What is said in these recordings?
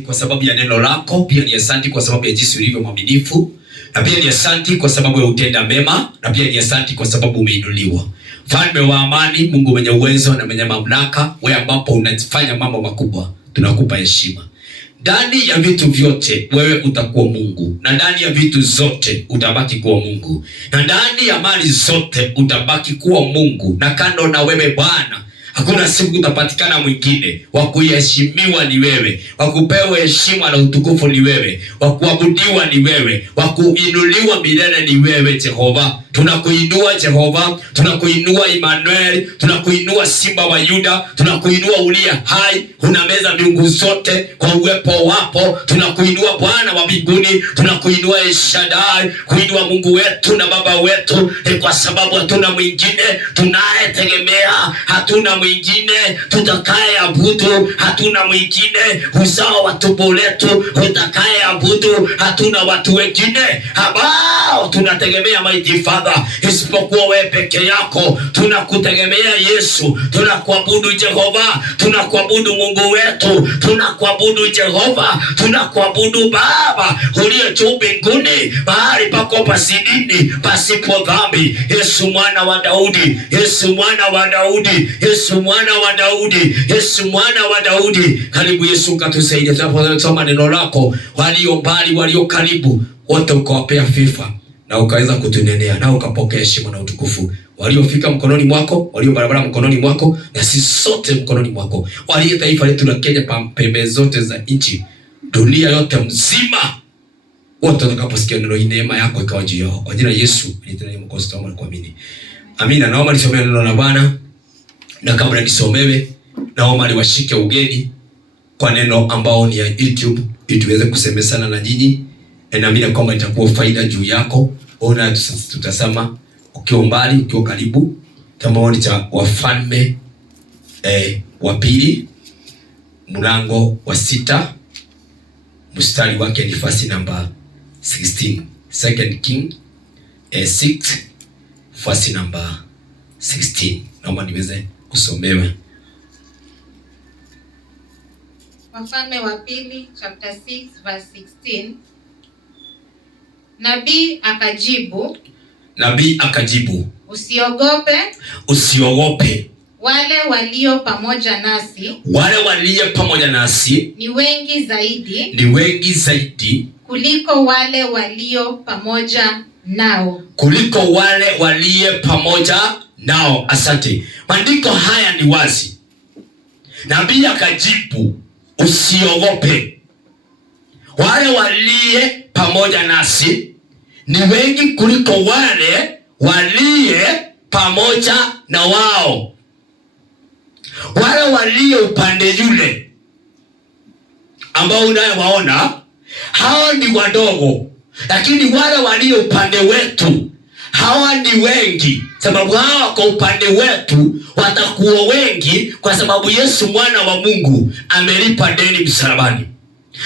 Kwa sababu ya neno lako, pia ni asante kwa sababu ya jinsi ulivyo mwaminifu, na pia ni asante kwa sababu ya utenda mema, na pia ni asante kwa sababu umeinuliwa. Mfalme wa amani, Mungu mwenye uwezo na mwenye mamlaka, wewe ambapo unafanya mambo makubwa, tunakupa heshima. Ndani ya vitu vyote wewe utakuwa Mungu, na ndani ya vitu zote utabaki kuwa Mungu, na ndani ya mali zote utabaki kuwa Mungu, na kando na wewe Bwana hakuna siku utapatikana mwingine. Wa kuheshimiwa ni wewe, wa kupewa heshima na utukufu ni wewe, wa kuabudiwa ni wewe, wa kuinuliwa milele ni wewe Jehova. Tunakuinua Jehova, tunakuinua Emmanuel, tunakuinua Simba wa Yuda, tunakuinua uliye hai, unameza miungu zote kwa uwepo wako. Tunakuinua Bwana wa mbinguni, tunakuinua El Shaddai, kuinua Mungu wetu na Baba wetu, kwa sababu hatuna mwingine tunayetegemea, hatuna mwingine tutakaye abudu, hatuna mwingine uzao wa tumbo letu utakaye abudu, hatuna watu wengine ambao tunategemea mighty Father isipokuwa wewe peke yako. Tunakutegemea Yesu, tunakuabudu Jehova, tunakuabudu Mungu wetu, tunakuabudu Jehova, tunakuabudu Baba uliye juu mbinguni, mahali pako pasidini pasipo dhambi. Yesu mwana wa Daudi, Yesu mwana wa Daudi, Yesu mwana wa Daudi, Yesu mwana wa Daudi. Karibu Yesu, katusaidie tunaposoma neno lako. Walio mbali, walio karibu, wote ukawapea fifa na ukaweza kutunenea, na ukapokea heshima na utukufu. Waliofika mkononi mwako, walio barabara mkononi mwako, na sisi sote mkononi mwako. Walio taifa letu la Kenya, pembe zote za nchi, dunia yote mzima, wote watakaposikia neno hili, neema yako ikawa juu yao. Kwa jina la Yesu nitendee mkosi tuombe na kuamini. Amina. Naomba nisomee neno la Bwana, na kabla nisomewe, naomba niwashike ugeni kwa neno ambao ni ya YouTube ili tuweze kusemezana na nyinyi. Naamini kwamba itakuwa faida juu yako. Ona tutasema ukiwa mbali, ukiwa karibu. Kama cha Wafalme wa pili mlango wa 6 mstari wake ni verse number 16. Second King 6 verse number 16. Naomba niweze kusomewa. Wafalme wa pili chapter 6 verse 16. Nabii akajibu, usiogope, wale walio pamoja nasi ni wengi zaidi kuliko wale walio pamoja nao. Asante. Maandiko haya ni wazi. Nabii akajibu, usiogope, wale walie pamoja nasi ni wengi kuliko wale walie pamoja na wao. Wale walie upande yule ambao unayewaona, hao ni wadogo, lakini wale walie upande wetu, hawa ni wengi. Sababu hawa kwa upande wetu watakuwa wengi, kwa sababu Yesu mwana wa Mungu amelipa deni msalabani.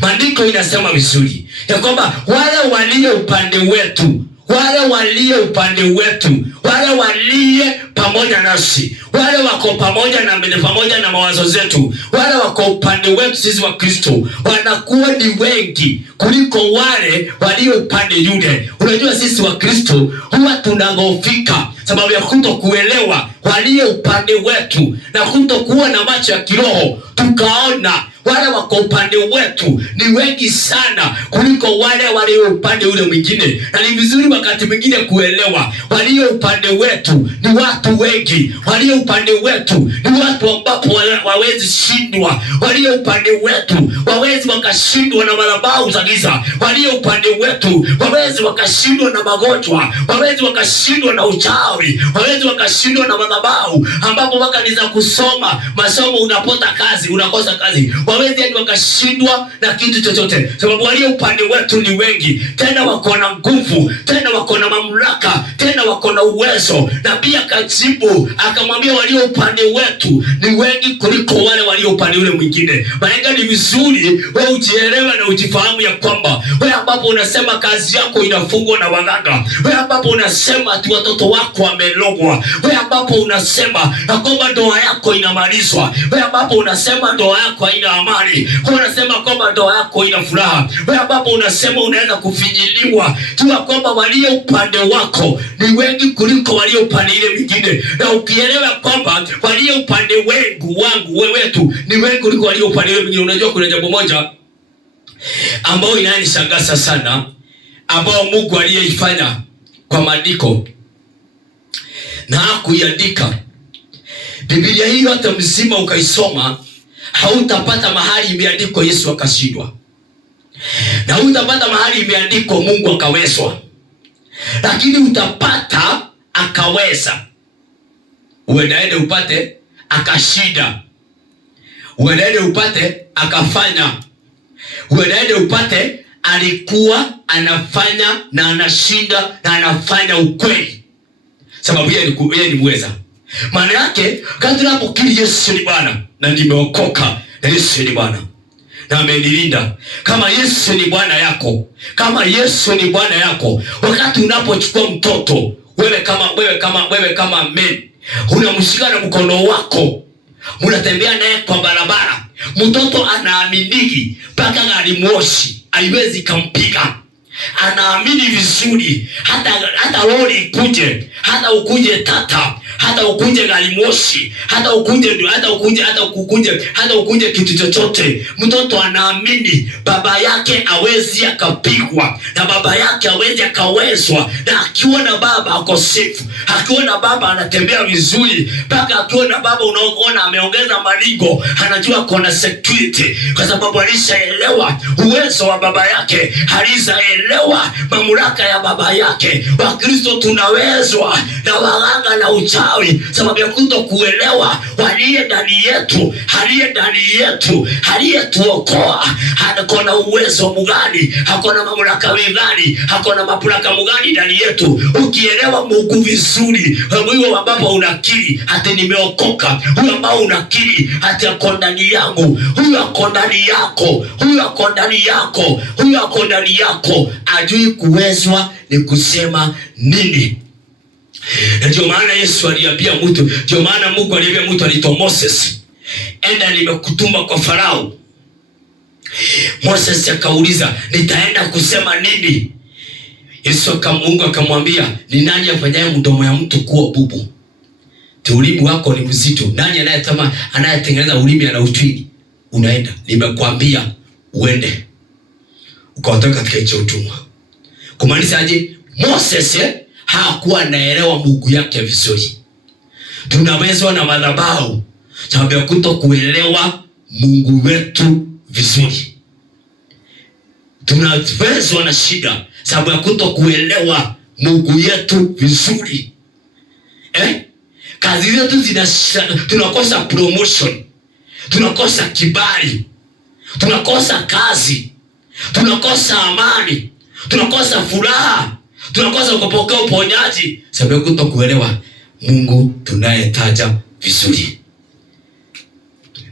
Maandiko inasema vizuri ya kwamba wale walio upande wetu, wale walio pamoja nasi, wale wako pamoja na mawazo zetu, wale wako upande wetu sisi wa Kristo, wanakuwa ni wengi kuliko wale walio upande yule. Unajua sisi wa Kristo huwa tunagofika sababu ya kutokuelewa walio upande wetu na kutokuwa na macho ya kiroho, tukaona wale wako upande wetu ni wengi sana kuliko wale walio upande ule mwingine. Na ni vizuri wakati mwingine kuelewa walio upande wetu ni watu wengi, walio upande wetu ni watu ambapo wawezi shindwa, walio upande wetu wawezi wakashindwa na madhabahu za giza, walio upande wetu wawezi wakashindwa na magonjwa, wawezi wakashindwa na uchawi, wawezi wakashindwa na madhabahu ambapo wakaniza kusoma masomo, unapota kazi, unakosa kazi, wawezi hadi wakashindwa na kitu chochote, sababu walio upande wetu ni wengi, tena wako na nguvu, tena wako na mamlaka, tena wako na uwezo. Na pia akajibu akamwambia walio upande wetu ni wengi kuliko wale walio upande ule mwingine. Maana ni vizuri wewe ujielewe na ujifahamu ya kwamba wewe ambapo unasema kazi yako inafungwa na waganga, wewe ambapo unasema ati watoto wako wamelogwa, wewe ambapo unasema kwamba ndoa yako inamalizwa, wewe ambapo unasema ndoa yako haina amani. Unasema kwamba ndoa yako ina furaha. Wewe ambapo unasema unaweza kufinyiliwa, jua kwamba walio upande wako ni wengi kuliko walio upande ile mwingine. Na ukielewa kwamba walio upande wetu ni wengi kuliko walio upande ile mwingine. Unajua kuna jambo moja ambao inanishangaza sana, ambao Mungu aliyeifanya kwa maandiko na hakuiandika. Biblia hiyo hata mzima ukaisoma, hautapata mahali imeandikwa Yesu akashindwa, na hautapata mahali imeandikwa Mungu akawezwa, lakini utapata akaweza. Uendaende upate akashinda, uendaende upate akafanya, uendaende upate alikuwa anafanya na anashinda na anafanya ukweli, sababu yeye ni mweza. Maana yake kadri unapokiri Yesu ni Bwana na nimeokoka na Yesu ni Bwana na amenilinda, kama Yesu ni Bwana yako, kama Yesu ni Bwana yako, wakati unapochukua mtoto, wewe kama men, unamshika na mkono wako, unatembea naye kwa barabara, mtoto anaaminiki mpaka gari moshi haiwezi kumpiga. Anaamini vizuri, hata lori ikuje, hata ukuje tata, hata ukuje gari moshi, hata ukuje kitu chochote, mtoto anaamini baba yake hawezi akapigwa, na baba yake hawezi akawezwa. Na akiona baba ako safe, akiona baba anatembea vizuri, mpaka akiona baba unaona ameongeza maringo, anajua kuna security, kwa sababu alishaelewa uwezo wa baba yake, alishaelewa mamlaka ya baba yake. Wakristo tunawezwa na waganga na uchawi, sababu ya kutokuelewa aliye ndani yetu, aliyetuokoa, akona uwezo mgani, akona mamlaka gani, akona mamlaka mgani ndani yetu. Ukielewa Mungu vizuri, huyo ambapo unakiri ati nimeokoka, huyo ambao unakiri ati ako ndani yangu, huyo ako ndani yako, huyo ako ndani yako, huyo ako ndani yako, ajui kuwezwa ni kusema nini. Ndio maana Yesu aliambia mtu, ndio maana Mungu aliambia mtu anaitwa Moses, enda nimekutuma kwa Farao. Moses akauliza, nitaenda kusema nini? Mungu akamwambia, ni nani afanyaye mdomo ya mtu kuwa bubu? Ulimi wako ni mzito. Nani anayetengeneza ulimi ana utwini? Unaenda, nimekwambia uende ukatoka katika hicho utumwa. Kumaanisha aje? Moses hakuwa anaelewa Mungu yake vizuri. Tunawezwa na madhabahu sababu ya kutokuelewa Mungu wetu vizuri. Tunawezwa na shida sababu ya kutokuelewa Mungu yetu vizuri. Kazi zetu tunakosa promotion, tunakosa kibali, tunakosa kazi, tunakosa amani, tunakosa furaha, tunakosa kupokea uponyaji sababu ya kutokuelewa Mungu tunayetaja vizuri.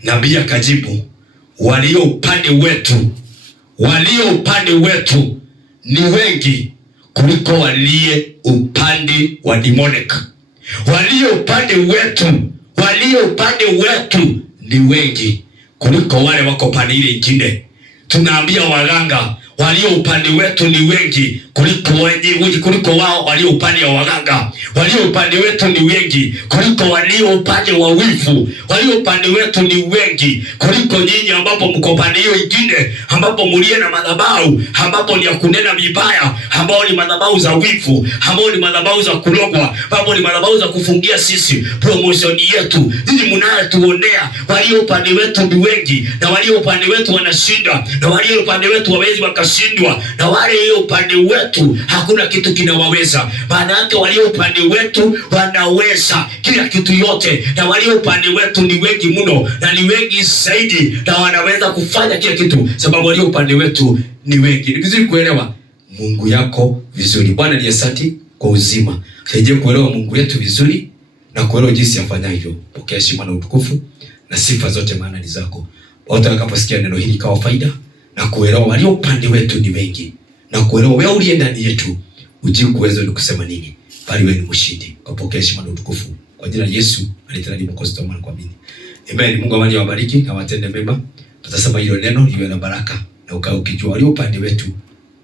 Nabii akajibu, walio upande wetu ni wengi kuliko walio upande wa demonic. Walio upande wetu ni wengi kuliko wale wako pande ile nyingine. Tunaambia waganga, walio upande wetu ni wengi kuliko wao walio upande wa waganga. Walio upande wetu ni wengi kuliko walio upande wa wivu. Walio upande wetu ni wengi kuliko nyinyi ambapo mko upande hiyo nyingine, ambapo mulie na madhabahu, ambapo ni ya kunena vibaya, ambao ni madhabahu za wivu, ambao ni madhabahu za kulogwa, ambao ni madhabahu za kufungia sisi promotion yetu. Ninyi mnayetuonea, walio upande wetu ni wengi, na walio upande wetu wanashinda, na walio upande wetu hawezi wakashindwa, na wale upande wetu hakuna kitu kinawaweza. Maana yake walio upande wetu wanaweza kila kitu yote, na walio upande wetu ni wengi mno, na ni wengi zaidi, na wanaweza kufanya kila kitu sababu walio upande wetu ni wengi. Ni vizuri kuelewa Mungu yako vizuri. Bwana ni asante kwa uzima. Saidie kuelewa Mungu yetu vizuri na kuelewa jinsi afanya hivyo. Pokea heshima na utukufu na sifa zote, maana ni zako. Wote watakaposikia neno hili kwa faida na kuelewa walio upande wetu ni wengi, na kuelewa wewe uliye ndani yetu ujui kuweza ni kusema nini, bali wewe ni mshindi. Kupokea heshima na utukufu kwa jina la Yesu aliyetaraji Mwokozi wetu, kwa amini. Amen. Mungu awabariki na watende mema. tutasema hilo neno liwe na baraka, na ukijua walio upande wetu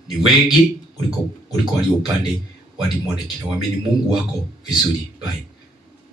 ni wengi kuliko walio upande wa demonic, na waamini Mungu wako vizuri. Bye.